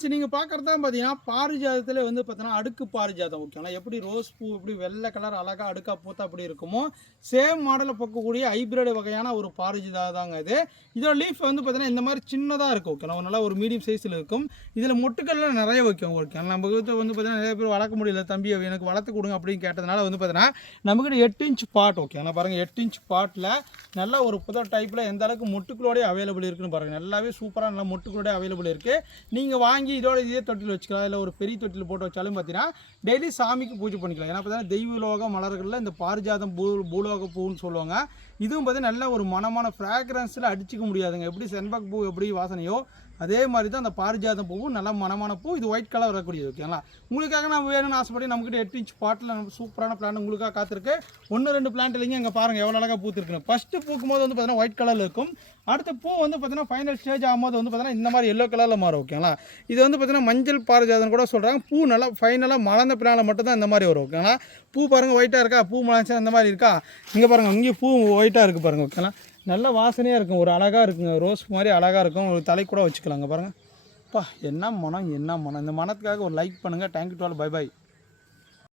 Friends நீங்கள் பார்க்குறதான் பார்த்தீங்கன்னா பாரிஜாதத்தில் வந்து பார்த்தீங்கன்னா அடுக்கு பாரிஜாதம் ஓகேங்களா எப்படி ரோஸ் பூ எப்படி வெள்ளை கலர் அழகாக அடுக்கா பூத்தா அப்படி இருக்குமோ சேம் மாடலில் பார்க்கக்கூடிய ஹைப்ரிட் வகையான ஒரு பாரிஜாதாங்க இது. இதோட லீஃப் வந்து பார்த்தீங்கன்னா இந்த மாதிரி சின்னதாக இருக்கும் ஓகேங்களா ஒரு நல்லா ஒரு மீடியம் சைஸில் இருக்கும். இதில் மொட்டுக்கள்லாம் நிறைய வைக்கும் ஓகேங்களா நம்ம வந்து பார்த்தீங்கன்னா நிறைய பேர் வளர்க்க முடியல தம்பி எனக்கு வளர்த்து கொடுங்க அப்படின்னு கேட்டதுனால வந்து பார்த்தீங்கன்னா நம்மக்கிட்ட எட்டு இன்ச் பாட் ஓகேங்களா பாருங்கள் எட்டு இன்ச் பாட்டில் நல்ல ஒரு புதர் டைப்பில் எந்த அளவுக்கு மொட்டுக்களோடய அவைலபிள் இருக்குன்னு பாருங்கள் நல்லாவே சூப்பராக நல்லா மொட்டுக்களோடய அவைலபிள் இருக்குது நீங்கள் வாங்கி இதோட இதே தொட்டில் வச்சுக்கலாம். இல்லை ஒரு பெரிய தொட்டில் போட்டு வச்சாலும் பார்த்தீங்கன்னா டெய்லி சாமிக்கு பூஜை பண்ணிக்கலாம். ஏன்னா பார்த்தீங்கன்னா தெய்வலோக மலர்களில் இந்த பாரிஜாதம் பூ பூலோக பூன்னு சொல்லுவாங்க. இதுவும் பார்த்தீங்கன்னா நல்ல ஒரு மனமான ஃப்ராக்ரன்ஸில் அடிச்சிக்க முடியாதுங்க. எப்படி செண்பக் பூ எப்படி வாசனையோ அதே மாதிரி தான் அந்த பாரிஜாதம் பூவும் நல்லா மனமான பூ இது ஒயிட் கலர் வரக்கூடியது ஓகேங்களா உங்களுக்காக நான் வேணும்னு ஆசைப்படி நம்மக்கிட்ட எட்டு இன்ச் பாட்டில் நம்ம சூப்பரான பிளான் உங்களுக்காக காத்திருக்கு. ஒன்று ரெண்டு பிளான்ட் இல்லைங்க இங்கே பாருங்கள் எவ்வளோ அழகாக பூத்துருக்குன்னு. ஃபஸ்ட்டு பூக்கும் போது வந்து பார்த்தீங்கன்னா ஒயிட் கலரில் இருக்கும். அடுத்த பூ வந்து பார்த்தீங்கன்னா ஃபைனல் ஸ்டேஜ் ஆகும்போது வந்து பார்த்தீங்கன்னா இந்த மாதிரி எல்லோ கலரில் மாறும் ஓகேங்களா இது வந்து பார்த்தீங்கன்னா மஞ்சள் பாரிஜாதம் கூட சொல்கிறாங்க பூ நல்லா ஃபைனலாக மலர்ந்த பிளானில் மட்டும் தான் இந்த மாதிரி வரும் ஓகேங்களா பூ பாருங்கள் ஒயிட்டாக இருக்கா? பூ மலர்ச்சி அந்த மாதிரி இருக்கா? இங்கே பாருங்கள் இங்கேயும் பூ ஒயிட்டாக இருக்குது பாருங்கள் ஓகேங்களா நல்ல வாசனையாக இருக்கும் ஒரு அழகாக இருக்குங்க. ரோஸ் மாதிரி அழகாக இருக்கும் ஒரு தலை கூட வச்சுக்கலாங்க பாருங்கள் அப்பா என்ன மனம் என்ன மனம். இந்த மனத்துக்காக ஒரு லைக் பண்ணுங்கள் thank you you do well bye bye